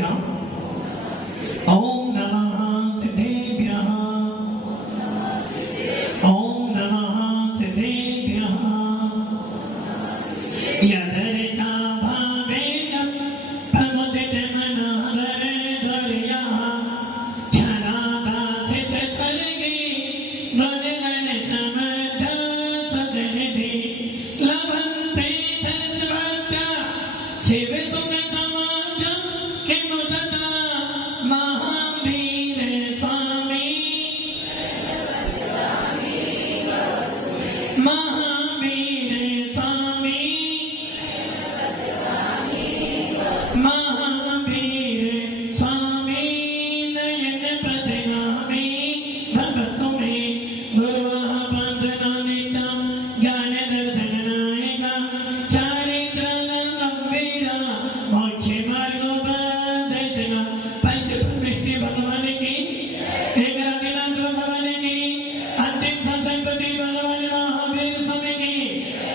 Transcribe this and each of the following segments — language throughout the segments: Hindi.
सिद्धेभ्यः ओम नमः सिद्धेभ्यः ओम नमः सिद्धेभ्यः यदरिता भावेन प्रमुदित मनोहरधरयः छलादासित सर्गे वदनतमद सदनिधि लभन्ते तद्भक्ता शिव सुगतवाजं किमुदता महावीर स्वामी महावीर स्वामी महावीर स्वामी नयन प्रतिगामी भगत में गुरुः बंधनानितं ज्ञान दर्शननायका चारित्रगंभीरा मोक्ष मार्गोपदेशना पंच प्रविष्टि भगवान की एक राधिनाथ भगवान की अंतिम संसंपत्ति भगवान महावीर स्वामी की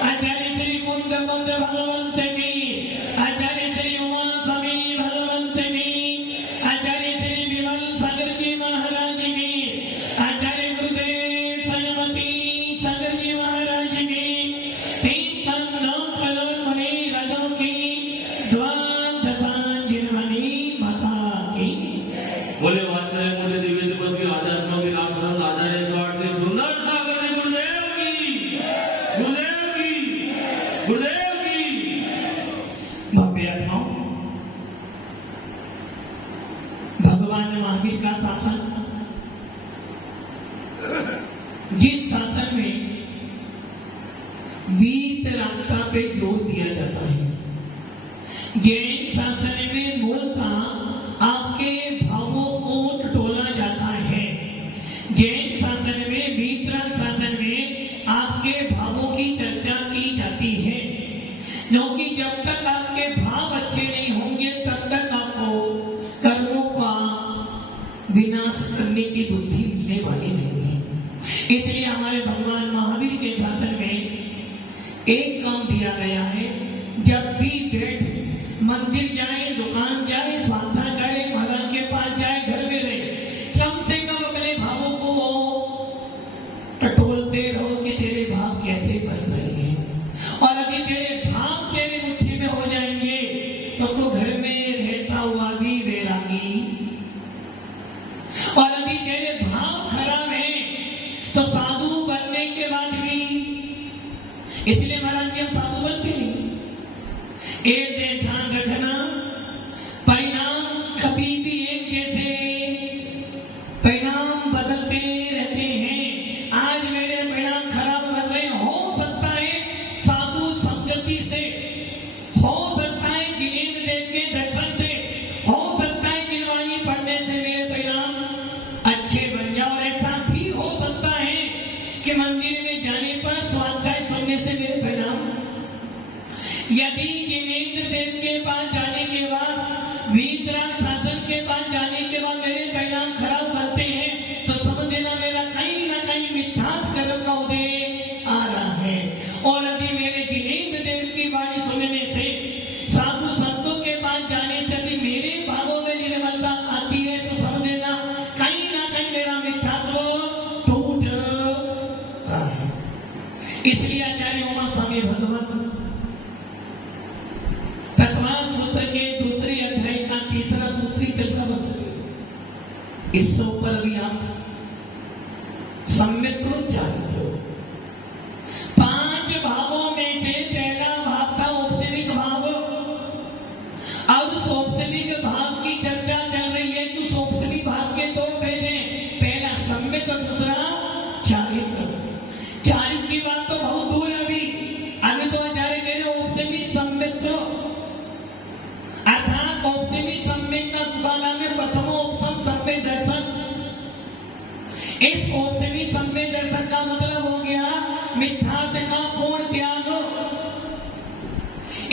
आचार्य श्री कुंद भगवंत की आचार्य श्री उमा स्वामी भगवंत की आचार्य श्री विमल सागर जी महाराज की आचार्य गुरुदेव सरस्वती सागर जी महाराज की तीन नौ करोड़ मुनि राजों की द्वादशांजलि माता की बोले वात्सल्य मूल्य दिव्य दिवस की आध्यात्म की राष्ट्र आचार्य द्वार से सुंदर सागर ने गुरुदेव की गुरुदेव की गुरुदेव की भव्य आत्माओं, भगवान महावीर का शासन, जिस शासन में वीतरागता पे जोर दिया जाता है, जैन शासन में मूलतः आपके भावों को टटोला जाता है। जैन शासन में वीतराग शासन में आपके भावों की चर्चा की जाती है, क्योंकि जब तक आपके भाव अच्छे नहीं होंगे तब तक आपको कर्मों का विनाश करने की बुद्धि मिलने वाली नहीं है। इसलिए हमारे भगवान महावीर के शासन में एक काम दिया गया है, जब भी बैठ मंदिर जाए, दुकान जाए, स्वास्थ्य करे, महाराज के पास जाए, घर में रहे, कम से कम अपने भावों को टटोलते रहो कि तेरे भाव कैसे बन रहे हैं। और यदि तेरे भाव तेरे मुट्ठी में हो जाएंगे तो तू घर में रहता हुआ भी वैरागी, और यदि तेरे भाव खराब है तो साधु बनने के बाद भी, इसलिए महाराज जी हम साधु बनते नहीं। एक दे ध्यान रखना, परिणाम कभी भी एक जैसे परिणाम बदलते रहते हैं। आज मेरे परिणाम खराब बन रहे, हो सकता है साधु संगति से, हो सकता है जिनेन्द्र देव के दर्शन से, हो सकता है जिनवाणी पढ़ने से मेरे परिणाम अच्छे बन जाओ। ऐसा भी हो सकता है कि मंदिर में जाने पर स्वाध्याय सुनने से मेरे परिणाम, यदि जिनेन्द्र देव के पास जाने के बाद, वीतराग शासन के पास जाने के बाद मेरे परिणाम खराब बनते हैं तो समझ लेना मेरा कहीं ना कहीं मिथ्यात्व कर्म का उदय आ रहा है। और यदि मेरे जिनेन्द्र देव की वाणी सुनने से, साधु संतों के पास जाने से यदि मेरे भावों में निर्मलता आती है तो समझ लेना कहीं ना कहीं मेरा मिथ्यात्व टूट रहा है। इसलिए आचार्य उमा स्वामी भगवत तत्वान सूत्र के दूसरे अध्याय का तीसरा सूत्री चलता बस, इससे ऊपर भी आप सम्यक रूप जानते हो। पांच भावों में से पहला भाव था औपचारिक भाव। अब उस औपचारिक भाव की चर्चा चल रही है कि उस औपचारिक भाव के दो भेद हैं, पहला सम्यक और दूसरा चारित्र। चारित्र की बात तो बहुत दूर है, अभी तो आचार्य कह रहे औपचारिक सम्यक, अर्थात औपचारिक सम्यक का दूसरा नाम है प्रथमोपसम सम्यक दर्शन। इस औपचारिक सम्यक दर्शन का मतलब हो गया मिथ्यात्व का पूर्ण त्याग।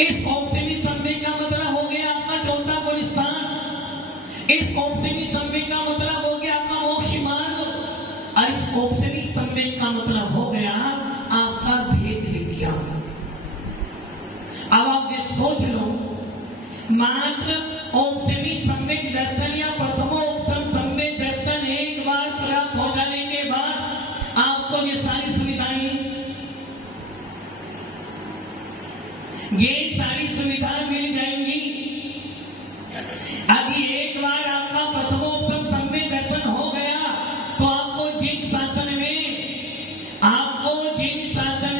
इस औपचारिक सम्यक का मतलब हो गया आपका चौथा गुण स्थान। इस औपचारिक सम्यक का मतलब हो गया आपका मोक्ष मार्ग, और इस औपचारिक सम्यक का मतलब हो गया आपका भेद विज्ञान। अब आप ये सोच लो, मात्र औपचारिक सम्यक सुविधाएं मिल जाएंगी। यदि एक बार आपका प्रथमोपम सम्यक दर्शन हो गया तो आपको जिन शासन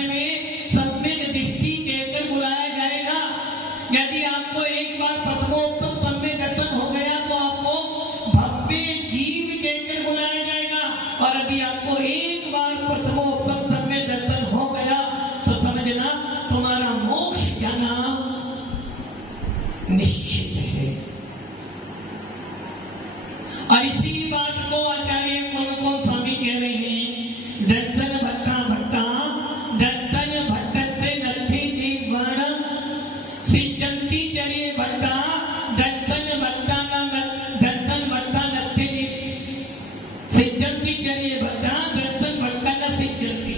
में सम्यक दृष्टि कहकर बुलाया जाएगा। यदि आपको एक बार प्रथमोपम सम्यक दर्शन हो गया तो आपको भव्य जीव कहकर बुलाया जाएगा। और यदि आपको एक बार प्रथमोपम सम्यक दर्शन हो गया तो समझना तुम्हारा मोक्ष जाना निश्चित है। और इसी बात को आचार्य कौन स्वामी कह रहे हैं, दर्शन भट्टा दर्शन भट्ट से नथी जीवण सिजंती चरिए भट्टा दर्शन भट्टा नथी सिजंती चरिए भट्टा दर्शन भट्टा न सिजंती।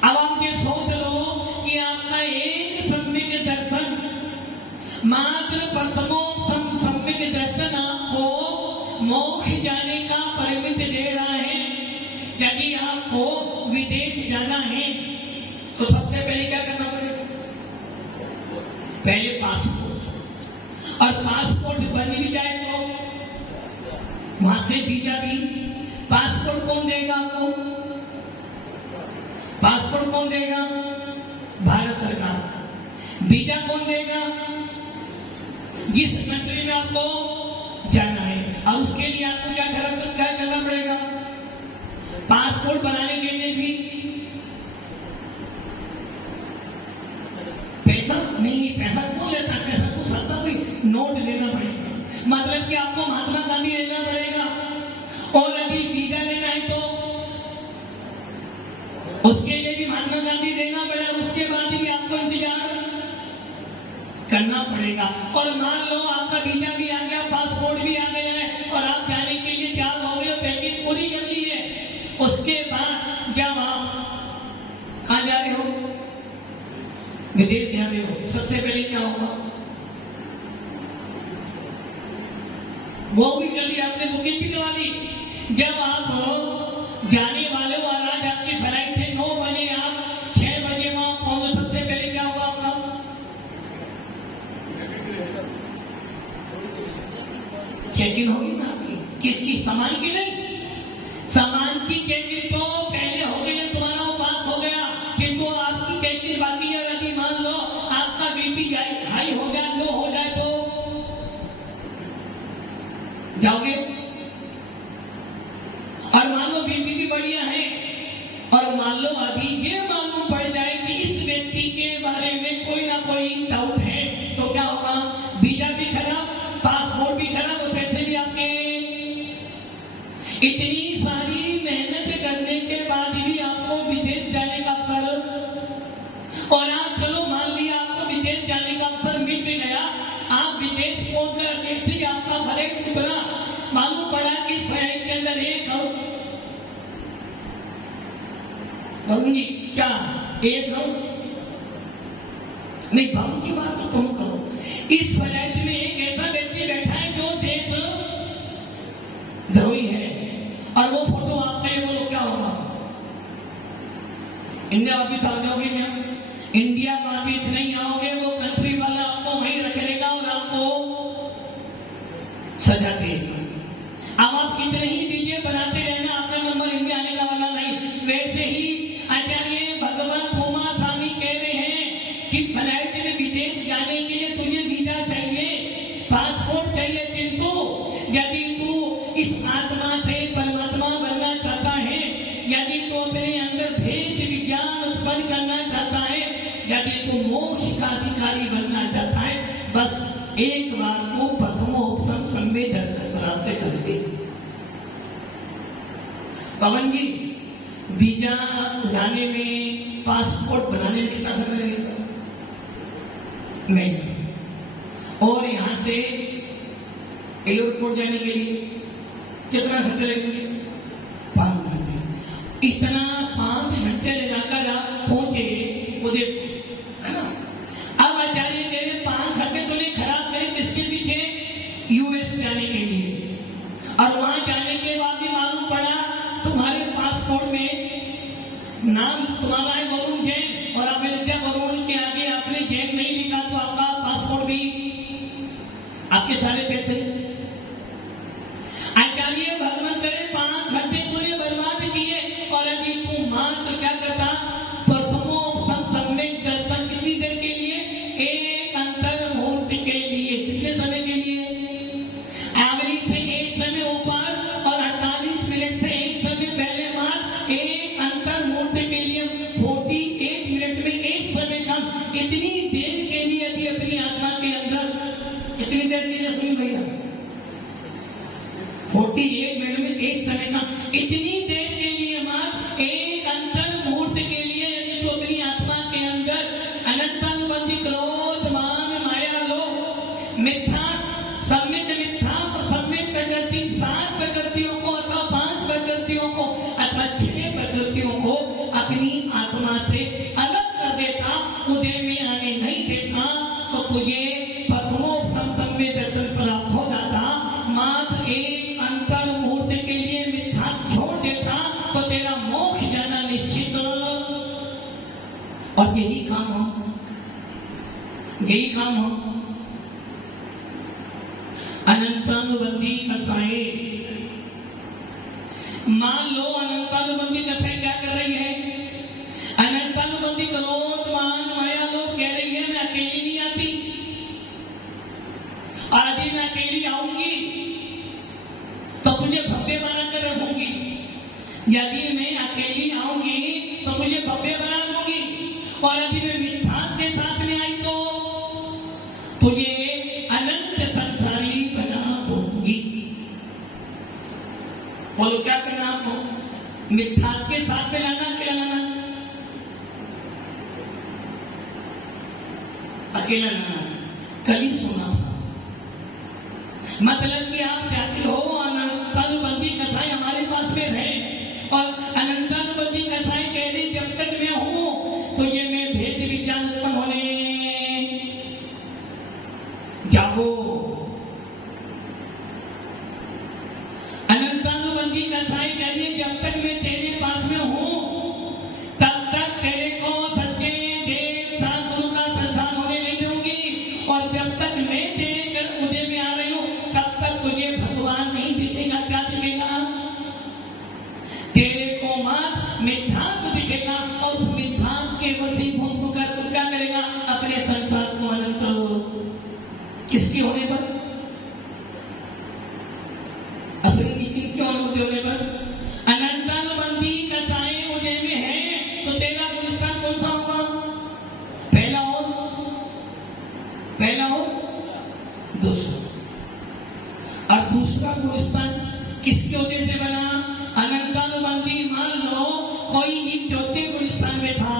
अब आप ये सोच लो कि आपका एक सम्यक दर्शन मात्र प्रथमोपम सम्यक दर्शन आपको मोक्ष जाने का परमिट दे रहा है। यदि आपको विदेश जाना है तो सबसे पहले क्या करना पड़ेगा, पहले पासपोर्ट। और पासपोर्ट बन भी जाए तो वहां से वीजा भी। पासपोर्ट कौन देगा आपको, पासपोर्ट कौन देगा, भारत सरकार। वीजा कौन देगा, जिस कंट्री में आपको जाना है। और उसके लिए आपको क्या करना पड़ेगा, पासपोर्ट बनाने के लिए भी पैसा नहीं, पैसा कौन लेता है, पैसा को सत्ता कोई नोट लेना पड़ेगा। मतलब कि आपको महात्मा गांधी लेना पड़ेगा। और यदि वीजा लेना है तो उसके लिए भी महात्मा गांधी देना पड़ेगा। उसके बाद भी आपको इंतजार करना पड़ेगा। और मान लो आपका वीजा भी आ गया, पासपोर्ट भी आ गया है और आप जाने के लिए तैयार हो गए, पैकिंग पूरी कर ली है। उसके बाद क्या वहां कहां जा रहे हो, विदेश जा रहे हो, सबसे पहले क्या होगा, वो भी कर लिया आपने, बुकिंग भी करवा ली। जब आप जाने वाले हो और आज आपकी फ्लाइट है 9 बजे, आप 6 बजे वहां पहुंचो, सबसे पहले क्या होगा आपका, चेकिंग होगी ना आपकी। किसकी, सामान की नहीं, सामान की चेकिंग तो पहले हो गई, तुम्हारा वो पास हो गया, किंतु आपकी चेकिंग बाकी है। यदि मान लो आपका बीपी हाई हो गया, लो हो जाए तो जाओगे। और मान लो बीपी भी बढ़िया है और मान लो अभी ये मालूम पड़ जाए कि इस व्यक्ति के बारे में कोई ना कोई डाउट है तो क्या होगा, वीजा भी खराब, पासपोर्ट भी खराब और पैसे भी आपके। इतनी सारी मेहनत करने के बाद भी आपको विदेश जाने का अवसर, और आप चलो मान लिया आपको विदेश जाने का अवसर मिल भी गया, आप विदेश पहुंचकर जैसे आपका फ्लाइट उतरा, मालूम पड़ा कि फ्लाइट के अंदर एक कहूंगी क्या, एक नहीं, भाव की बात तो तुम करो। इस फ्लाइट में एक ऐसा व्यक्ति बैठा है जो देश द्रोही है और वो फोटो आपका है, वो क्या होगा, इंडिया वापिस आ जाओगे क्या, इंडिया वापिस नहीं आओगे, वो कंट्री वाला आपको वहीं रख लेगा और आपको सजा देगा। अब आप कितने ही वीडियो बनाते रहना, आपका नंबर इंडिया आने का वाला नहीं। वैसे ही आचार्य भगवान थोमा स्वामी कह रहे हैं कि फ्लाइट में विदेश जाने के लिए तुझे वीजा चाहिए, पासपोर्ट चाहिए, किंतु यदि तू इस आत्मा से परमात्मा बनना चाहता है, यदि तू अपने अंदर भेद विज्ञान उत्पन्न करना चाहता है, यदि तू मोक्ष का अधिकारी बनना चाहता है, बस एक बार को प्रथमोपम सम्यक दर्शन प्राप्त कर दे। पवन जी, वीजा लाने में, पासपोर्ट बनाने में कितना समय लगेगा, नहीं, और यहां से एयरपोर्ट जाने के लिए कितना घंटे लगेंगे, 5 घंटे। इतना 5 घंटे लगाकर आप पहुंचे उदयपुर, है ना। अब आचार्य कह रहे 5 घंटे तो नहीं खराब करें किसके पीछे, यूएस जाने के लिए। और वहां जाने के बाद भी मालूम पड़ा तुम्हारे पासपोर्ट में नाम तुम्हारा है वरुण जैन और आपने लिखा वरुण के आगे आपने जैन नहीं लिखा तो आपका आपके सारे पैसे आचार्य भगवान करे 5 घंटे तूने बर्बाद किए और यदि तू मान तो क्या करता? प्रथमो सम्यक दर्शन कितनी देर के लिए? एक अंतर मुहूर्त के लिए। कितने समय के लिए? आवरी से एक समय ऊपर और 48 मिनट से एक समय पहले मार, एक अंतर मुहूर्त के लिए 48 मिनट में एक समय कम। इतनी देर के लिए यदि अपनी आत्मा के अंदर, कितनी देर के लिए सुनी भैया? 48 मिनट में एक समय का, इतनी देर के लिए मात्र एक अंतर मुहूर्त के लिए यदि तो अपनी आत्मा के अंदर अनंतानुबंधी क्रोध मान माया लोभ मिथ्या सम्यक मिथ्या सम्यक प्रकृति 7 प्रकृतियों को अथवा 5 प्रकृतियों को अथवा 6 प्रकृतियों को अपनी आत्मा से अलग कर देता, उदय में आने नहीं देता, तो तुझे प्रथमोपम सम्यक दर्शन प्राप्त हो जाता। मात्र एक अंतर मुहूर्त के लिए मिथ्या छोड़ देता तो तेरा मोक्ष जाना निश्चित। और यही काम हो अनंतानुबंधी कथाएं। मान लो अनंतानुबंधी कथाएं क्या कर रही है? अनंतानुबंधी क्रोध मान माया लोग कह रही है मैं अकेली नहीं आती, और यदि मैं अकेली आऊंगी तो मुझे भव्य बनाकर रखूंगी। यदि मैं अकेली आऊंगी तो मुझे भव्य बना दूंगी, और यदि मैं मिथ्या के साथ में आई तो तुझे अनंत संसारी बना दूंगी। बोलो क्या करना आपको? मिथ्या के साथ में लाना अकेला लाना? अकेला लाना। कल ही सुना था, मतलब कि आप चाहते हो अनंतानुबंधी कथाएं हमारे पास में रहे, और अनंतानुबंधी कथाएं कह रही जब तक मैं हूं तो ये मैं भेद विज्ञान उत्पन्न होने जाओ। अनंतानुबंधी कथाएं कह रही जब तक मैं तेरे पास में हूं तब तक तेरे को सच्चे देवता गुरु का श्रद्धान होने नहीं दूंगी, और जब तक मैं तेरे उदय में आ रही हूं तब तक तुझे भगवान नहीं दिखेगा। क्या दिखेगा? तेरे को मात्र मिथ्यात्व दिखेगा, और उस मिथ्यात्व के वशीभूत होकर तू क्या करेगा? अपने संसार को अनंत किसकी होने पर? असली नीति क्यों अनुभूति होने पर? अनंतानुबंधी कथाएं उदय में है तो तेरा गुलिस्तान कौन सा होगा? पहला हो दूसरा, और दूसरा गुलिस्तान किसके उदय से बना? अनंतानुबंधी। मान लो कोई चौथे गुलिस्तान में था,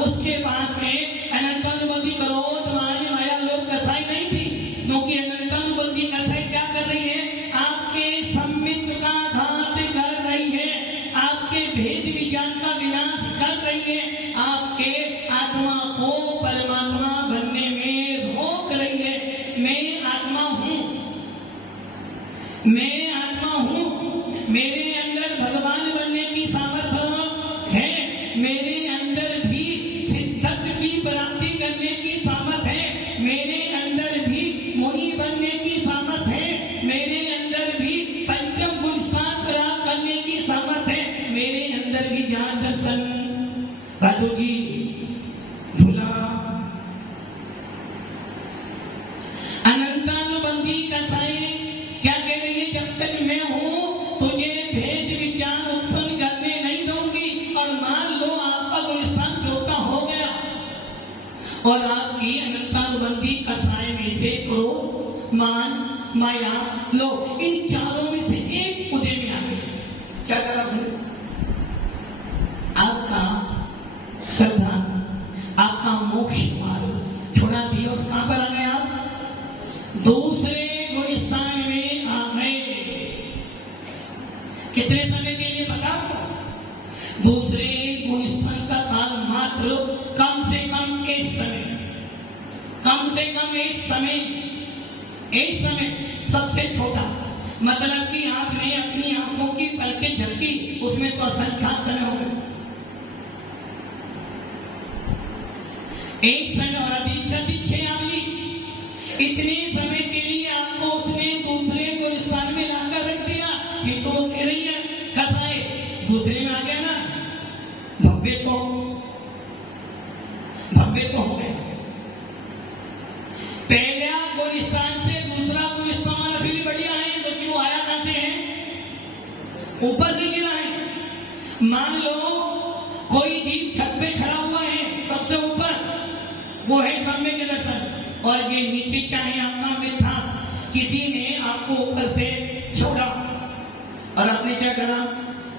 उसके बाद में अनंतानुबंधी क्रोध मान माया लोभ कथाएं नहीं थी, क्योंकि अनंतानुबंधी कथाएं क्या कर रही है? आपके सम्मित का घात कर रही है, आपके भेद विज्ञान का विनाश कर रही है, आपके आत्मा को परमात्मा बनने में रोक रही है। मैं आत्मा हूं, मेरे अंदर भगवान बनने की सामर्थ्य है, मेरे अंदर भी सिद्धत्व की प्राप्ति करने की सामर्थ्य है, मेरे अंदर भी मुनि बनने की सामर्थ्य है, मेरे अंदर भी पंचम पुरस्कार प्राप्त करने की सामर्थ्य है, मेरे अंदर भी ज्ञान दर्शन की भूला। अनंतानुबंधी कथाएं क्या कह रही है? जब तक मैं हूं तुझे भेद विज्ञान उत्पन्न करने नहीं दूंगी। और मान लो आपका गुलिस्तान चौथा हो गया और आपकी अनंतानुबंधी कथाएं में से क्रोध मान माया लोभ इन चारों में से एक उदय में आ गई। क्या करा फिर? आपका श्रद्धा, आपका मोक्ष मार्ग छोड़ा दिया और कहां पर आ गए आप? दूसरे गुलिस्तान में आ गए। कितने समय के लिए बताओ? दूसरे गुलिस्तान का काल मात्र कम से कम एक समय सबसे छोटा, मतलब कि आपने अपनी आंखों की पलकें झपकी उसमें तो असंख्यात समय हो गए। एक समय और अधिक से अधिक 6 आदमी, इतने समय के लिए आप ऊपर से गिरा है। मान लो कोई जीव छत पे खड़ा हुआ है सबसे ऊपर, वो है सम्य के दर्शन, और ये नीचे क्या है आपका मिथ्या। किसी ने आपको ऊपर से छोड़ा और आपने क्या करा,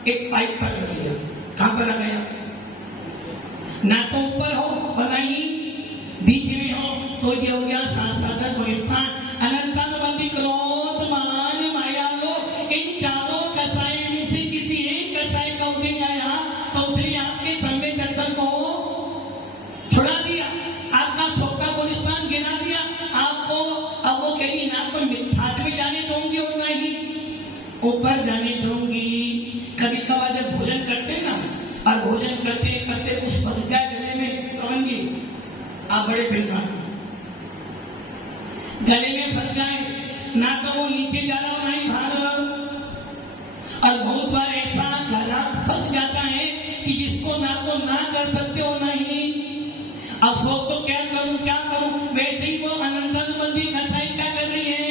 एक पाइप पकड़ लिया। कहां पर आ गया, ना तो ऊपर हो और ना ही बीच में हो, तो ये हो गया सांसाधन गुणस्थान। अनंतानुबंधी क्रोध मान माया लो, इन चारों कसाय में से किसी एक कसाय का उदय आया तो उसने आपके सम्य दर्शन को छुड़ा दिया, आपका छोटा गुणस्थान गिरा दिया आपको। अब वो कहीं ना तो मिथ्यात्व में जाने दूंगी और ना ही ऊपर जाने दूंगी। कभी कभार जब भोजन करते ना, और भोजन करते करते कुछ फंस जाए गले में, पवन जी आप बड़े परेशान, गले में फंस जाए, ना तो वो नीचे जा रहा हो ना ही भाग रहा हो। और बहुत बार ऐसा गला फंस जाता है कि जिसको ना तो ना कर सकते हो ना ही। अब सोच तो क्या करूं क्या करूं, वैसे ही वो अनंतानुबंधी कथाएं क्या कर रही है,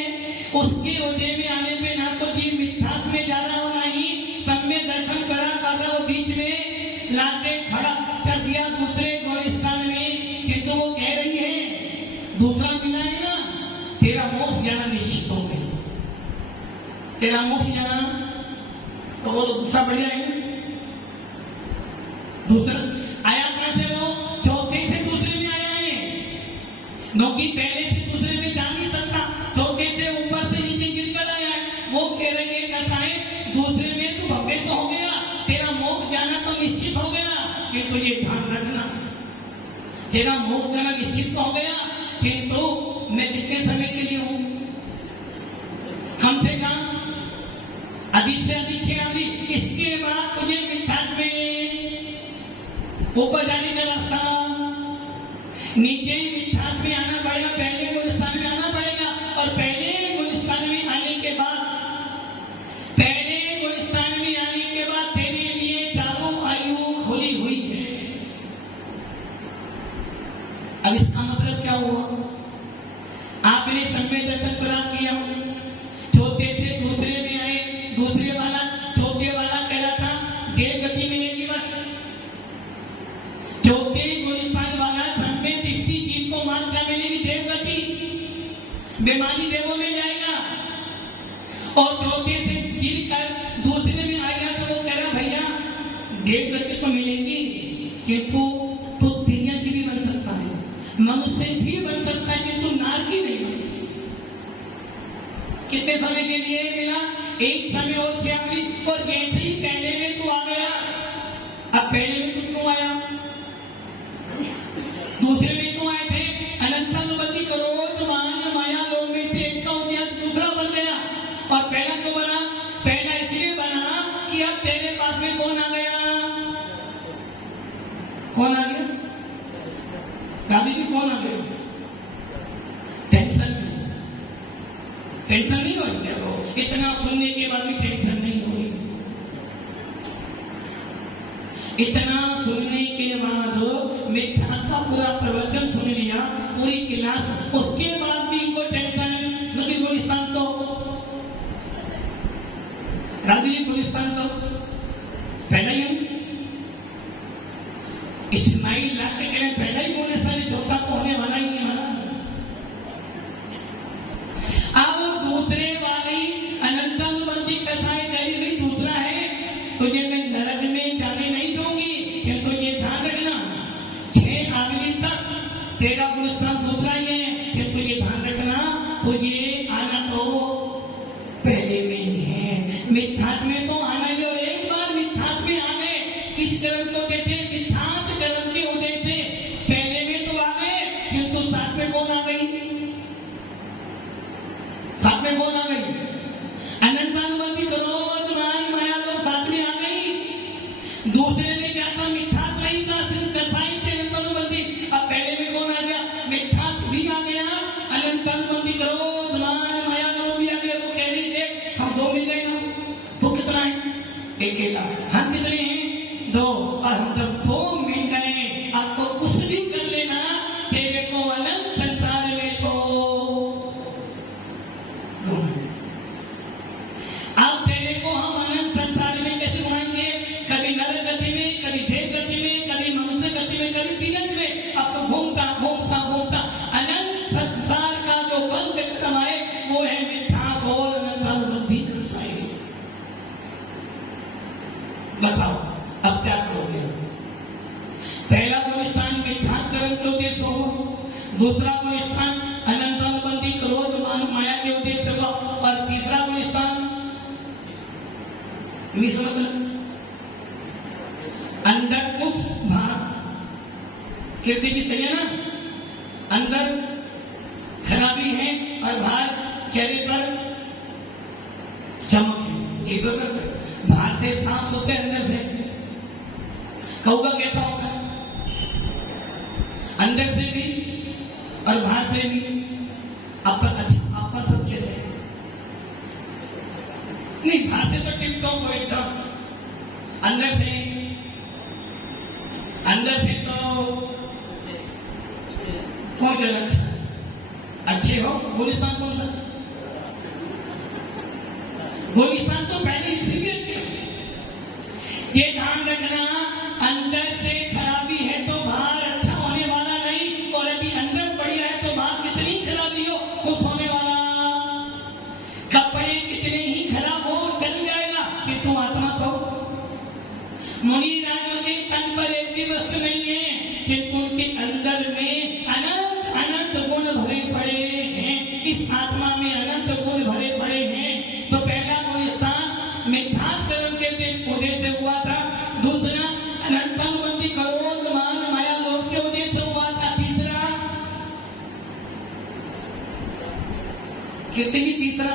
उसके उदय में आने पे ना तो जीव मिथ्यात्व में जा रहा हो ना ही सम्य दर्शन करा कर, वो बीच में लाके खड़ा कर दिया दूसरे गौरस्थान में। किंतु वो कह रही है दूसरा मिला है ना, तेरा मोक्ष जाना निश्चित हो गया, तेरा मोक्ष जाना, तो वो दूसरा बढ़िया है। दूसरा आया कहां से, वो चौथे से दूसरे में आया है, क्योंकि पहले से दूसरे में जा नहीं सकता, चौथे से ऊपर से नीचे गिरकर आया है। वो कह रही है कथाएं दूसरे में तो भव्य तो हो गया, तेरा मोक्ष जाना तो निश्चित हो गया, किंतु ये ध्यान रखना, तेरा मोक्ष जाना निश्चित तो हो गया, किंतु मैं कितने समय के लिए हूं, कम से कम अधिक से अधिक 6 आदमी, इसके बाद तुझे मिथ्यात्व में ऊपर जाने का रास्ता, नीचे मिथ्यात्व में आना पड़ेगा, पहले गुणस्थान में आना पड़ेगा। और पहले गुणस्थान में आने के बाद, पहले गुणस्थान में आने के बाद तेरे लिए चारों आयु खुली हुई है। अब इसका मतलब क्या हुआ, आपने सम्य दर्शन प्राप्त किया, चौथे से दूसरे में आए, दूसरे वाला चौथे वाला कह रहा था देव गति मिलेगी बस, चौथे गुणस्थान वाला सम्य दृष्टि जीव को मान क्या मिलेगी, देव गति, बेमानी देवों में जाएगा। और चौथे से गिर कर दूसरे में आएगा तो वो कह रहा भैया देव गति तो मिलेगी, किंतु तो तिरछी भी बन सकता है, मनुष्य भी बन सकता है, किंतु नारकी नहीं बन सकता। कितने समय के लिए मिला, एक समय और 6 आदमी, और जैसे ही पहले में तू आ गया, अब पहले में तू क्यों आया, दूसरे में क्यों आए थे, अनंतानुबंधी क्रोध मान माया लोग में से एक का हो गया, दूसरा बन गया। और पहला क्यों बना, पहला इसलिए बना कि अब तेरे पास में कौन आ गया, कौन आ गया, गांधी जी कौन आ गया, टेंशन नहीं हो रही है, इतना सुनने के बाद भी टेंशन नहीं हो रही, इतना सुनने के बाद मिथ्या का पूरा प्रवचन सुन लिया, पूरी क्लास, उसके बाद भी इनको टेंशन, क्योंकि गुलिस्तान तो गांधी जी गुलिस्तान तो पहला ही है, इस्माइल लाके कह रहे पहला ही बोले सारे छोटा तो होने वाला ही नहीं वाला। अब दूसरे वाली अनंतानुबंधी कथाएं कही भाई दूसरा है, तुझे मैं नरक में जाने नहीं दूंगी, किंतु ये ध्यान रखना 6 आदमी तक तेरा गुणस्थान दूसरा ही है, किंतु ये ध्यान रखना तुझे आना तो पहले में ही है, मिथ्यात्व में तो आना ही। और एक बार मिथ्यात्व में आ गए, किस कर्म को देते, मिथ्यात्व कर्म के उदय से पहले में तो आ गए, किंतु साथ में कौन आ गई, साथ में कौन आ गई, अनंतानुबंधी क्रोध मान माया लोग साथ में आ गई। दूसरे में क्या था, मिथ्यात्व नहीं था, सिर्फ कसाई थे अनंतानुबंधी। अब पहले में कौन आ गया, मिथ्यात्व भी आ गया, अनंतानुबंधी क्रोध मान माया लोग भी आ गए। वो कह रही देख हम 2 मिल गए ना, तो कितना है, एक हम कितने हैं, 2, और हम जब 2 मिल गए, आपको कुछ भी कर लेना, तेरे को अनंत संसार में तो अब तेरे को हम अनंत संसार में बताओ अब क्या करोगे? पहला गुलिस्तान मिथ्या कर्म के उद्देश्य हो, दूसरा गुलिस्तान अनंत अनुबंधी क्रोध मान माया के उद्देश्य हो, और तीसरा गुलिस्तान मतलब अंदर कुछ बाहर कीर्ति की सही है ना, अंदर खराबी है और बाहर चेहरे पर चमक है। ये बाहर से सांस होते अंदर से कहोगा कैसा होगा? अंदर से भी और बाहर से भी अपन सब कैसे है? नहीं, बाहर से तो टिप टॉप हो एकदम, अंदर से तो कौन सा अच्छे हो? गुलिस्तान कौन सा? गुलिस्तान तो पहले ही भी अच्छे हो। ये ध्यान रखना, अंदर से खराबी है तो बाहर अच्छा होने वाला नहीं, और यदि अंदर बढ़िया है तो बाहर कितनी खराबी हो खुश होने वाला। कपड़े कितने ही खराब हो चल जाएगा कि तुम आत्मा को। मुनि राजों के तन पर ऐसी वस्तु नहीं है कि उनके अंदर में अनंत गुण भरे पड़े हैं, इस आत्मा में अनंत गुण भरे पड़े हैं। तो पहला गुलिस्तान मिथ्या कर्म के उद्देश्य हुआ था, दूसरा अनंत अनुबंधी क्रोध मान माया लोभ के उद्देश्य हुआ था, तीसरा कितनी तीसरा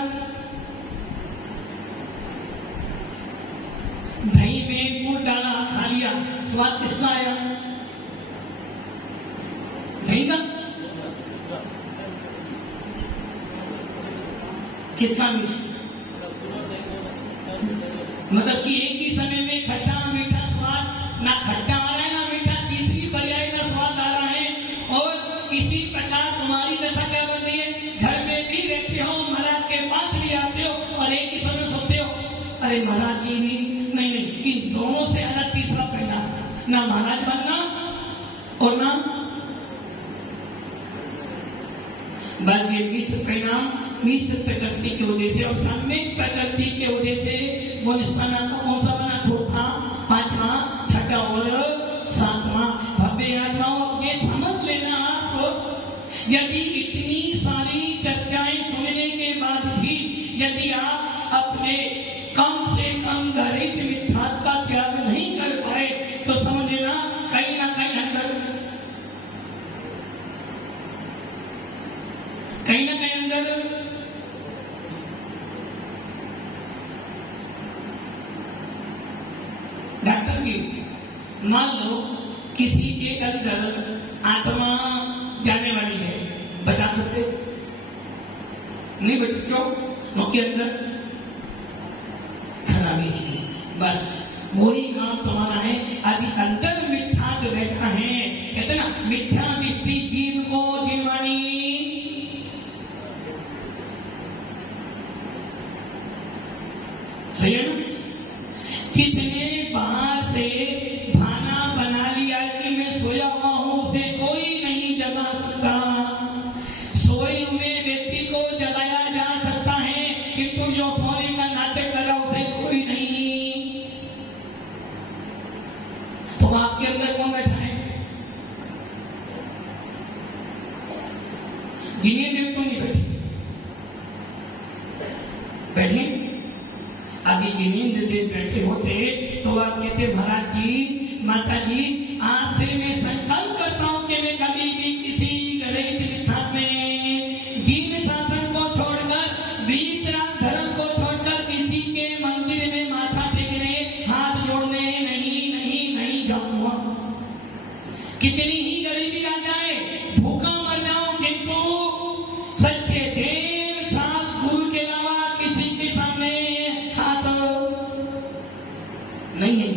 दही में गुड़ डाला खा लिया, स्वाद किसका आया? दही का किसका मिस? मतलब कि एक ही समय में खट्टा मीठा स्वाद, ना खट्टा आ रहा है ना मीठा, तीसरी पर्याय का स्वाद आ रहा है। और इसी प्रकार तुम्हारी दशा क्या बन रही है? घर में भी रहते हो, महाराज के पास भी आते हो और एक ही समय सोते हो। अरे महाराज जी नहीं, इन दोनों से अलग तीसरा पैदा, ना महाराज बनना और ना बस ये मिश्र परिणाम, मिश्र प्रकृति के उद्देश्य और सम्यक प्रकृति के उद्देश्य गुलिस्तान का कौन सा बना? चौथा, पांचवा, छठा और सातवां। भव्य आत्माओं ये समझ लेना आप, यदि इतनी सारी चर्चाएं सुनने के बाद भी यदि आप अपने कम से कम गरीब मिथ्यात्व का त्याग नहीं कर पाए तो समझ लेना कहीं ना कहीं अंदर डॉक्टर जी, मान लो किसी के अंदर आत्मा जाने वाली है, बता सकते? नहीं बच्चों, उनके अंदर खराबी है, बस वही काम तुम्हारा है। अभी अंदर मिथ्या बैठा है, कहते ना मिथ्या दृष्टि जीव को जीवानी। सही है ना? किसने बाहर से भाना बना लिया कि मैं सोया हुआ हूं, उसे कोई नहीं जगा सकता। सोए हुए व्यक्ति को जगाया जा सकता है, किंतु जो सोने का नाटक कर रहा उसे कोई नहीं। तो आपके अंदर कौन बैठा है? जिन्हें देव तो नहीं बैठे। अभी जिन्हें देव बैठे होते तो आप कहते महाराज जी, माता जी, आज से मैं संकल्प करता हूं कि मैं कभी भी किसी गरीब मिथ्या में जीन शासन को छोड़कर, वीतराग धर्म को छोड़कर किसी के मंदिर में माथा टेकने, हाथ जोड़ने नहीं जाऊंगा। कितनी ही गरीबी आ जाए, भूखा मर जाऊं, किंतु सच्चे देव सास गुरु के अलावा किसी के सामने हाथ नहीं है।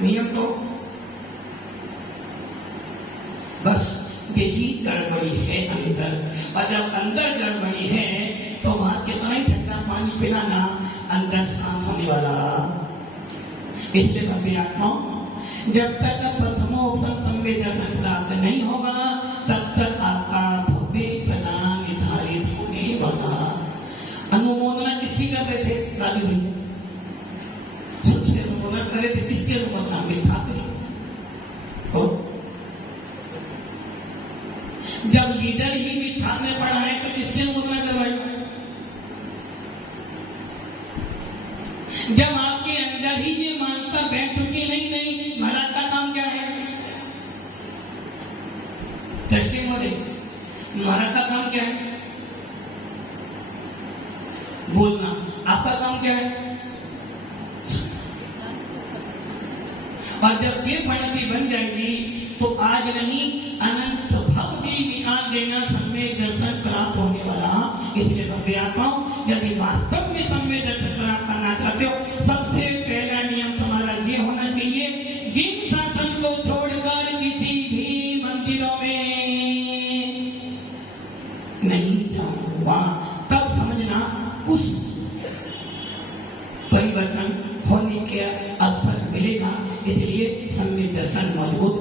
नियम तो बस यही गड़बड़ी है अंदर, और जब अंदर गड़बड़ी है तो वहां कितना ही ठंडा पानी पिलाना अंदर साफ होने वाला। इसलिए भव्य आत्माओं, जब तक प्रथमोपम संवेदन प्राप्त नहीं होगा तब तक आपका भव्य प्रणाम निर्धारित होने वाला। अनुमोदना किसकी कर रहे थे? दादी भैया करे थे किसके रूप अपना मिथ्या और जब लीडर ही मिथ्या में पड़ा है तो किसके मुद्रा करवाएगा? जब आपके अंदर ही ये मानता बैठ चुकी नहीं महाराज का काम क्या है? टेस्टिंग वाले महाराज का काम क्या है? बोलना। आपका काम क्या है? और जब ये पंक्ति बन जाएगी तो आज नहीं अनंत भव भी ज्ञान देना सम्य दर्शन प्राप्त होने वाला। इसलिए भव्य आत्माओं यदि वास्तव में सम्य दर्शन प्राप्त करना चाहते हो सबसे पहला नियम तुम्हारा ये होना चाहिए, जिन शासन को छोड़कर किसी भी मंदिरों में नहीं जाऊंगा, तब समझना कुछ परिवर्तन होने के अवसर मिलेगा। इसलिए सम्य दर्शन मजबूत